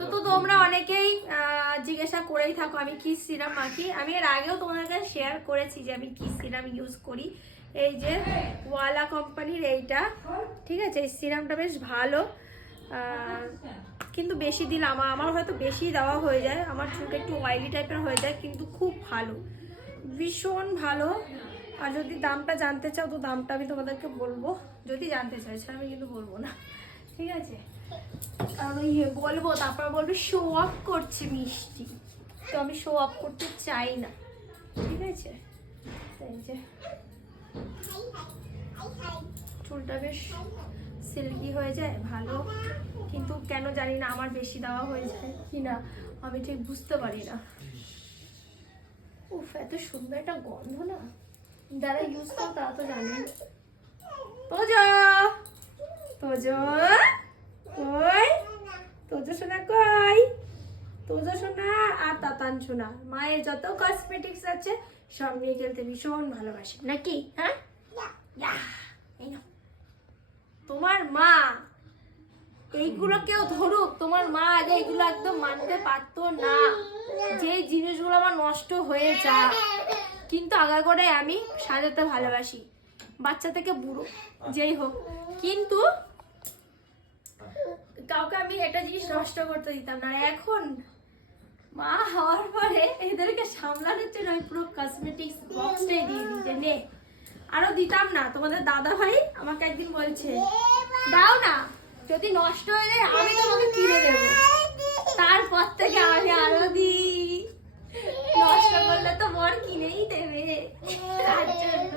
তো তোমরা অনেকেই জিজ্ঞাসা করেই থাকো আমি কি সিরাম মাখি। আমি এর আগেও তোমাদেরকে শেয়ার করেছি যে আমি কি সিরাম ইউজ করি। এই যে ওয়ালা কোম্পানির এইটা, ঠিক আছে। এই সিরামটা বেশ ভালো, কিন্তু বেশি দিলে আমার হয়তো বেশি দেওয়া হয়ে যায়, আমার চুলটা একটু অয়েলি টাইপের হয়ে যায়, কিন্তু খুব ভালো, ভীষণ ভালো। আর যদি দামটা জানতে চাও তো দামটা আমি তোমাদেরকে বলবো, যদি জানতে চাইছো, আমি কিন্তু বলবো না, ঠিক আছে। কারণ বলবো তারপর বলবো শো অফ করছে মিষ্টি, তো আমি শো অফ করতে চাই না, ঠিক আছে। তাই যে চুলটা বেশ সিল্কি হয়ে যায় ভালো, কিন্তু কেন জানি না আমার বেশি দেওয়া হয়ে যায় কি না আমি ঠিক বুঝতে পারি না। উফ, এত সুন্দর একটা গন্ধ না, যারা ইউজ করো তারা তো জানে। তোজো তোজো কই, তোজো সোনা কই, তোজো সোনা আর তাতান সোনা মায়ের যত কসমেটিক্স আছে সব নিয়ে খেলতে ভীষণ ভালোবাসে নাকি? হ্যাঁ, এই নাও। তোমার মা এইগুলো কেউ ধরুক, তোমার মা আগে এগুলো একদম মানতে পারতো না, যে জিনিসগুলো আমার নষ্ট হয়ে যায়, কিন্তু আগা করে আমি সাজাতে ভালোবাসি, বাচ্চা থেকে বুড়ো যেই হোক, কিন্তু কাউকে আমি একটা জিনিস নষ্ট করতে দিতাম না। এখন মা হওয়ার পরে এদেরকে সামলানোর জন্য আমি পুরো কসমেটিক্স বক্সটাই দিয়ে দিই যে নে, আরো দিতাম না। তোমাদের দাদা ভাই আমাকে একদিন বলছে দাও না, যদি নষ্ট হয়ে যায় আমি তোমাকে কিনে দেবো, তারপর থেকে আমি আরো দিই, নষ্ট করলে তো বর কিনেই দেবে, তার জন্য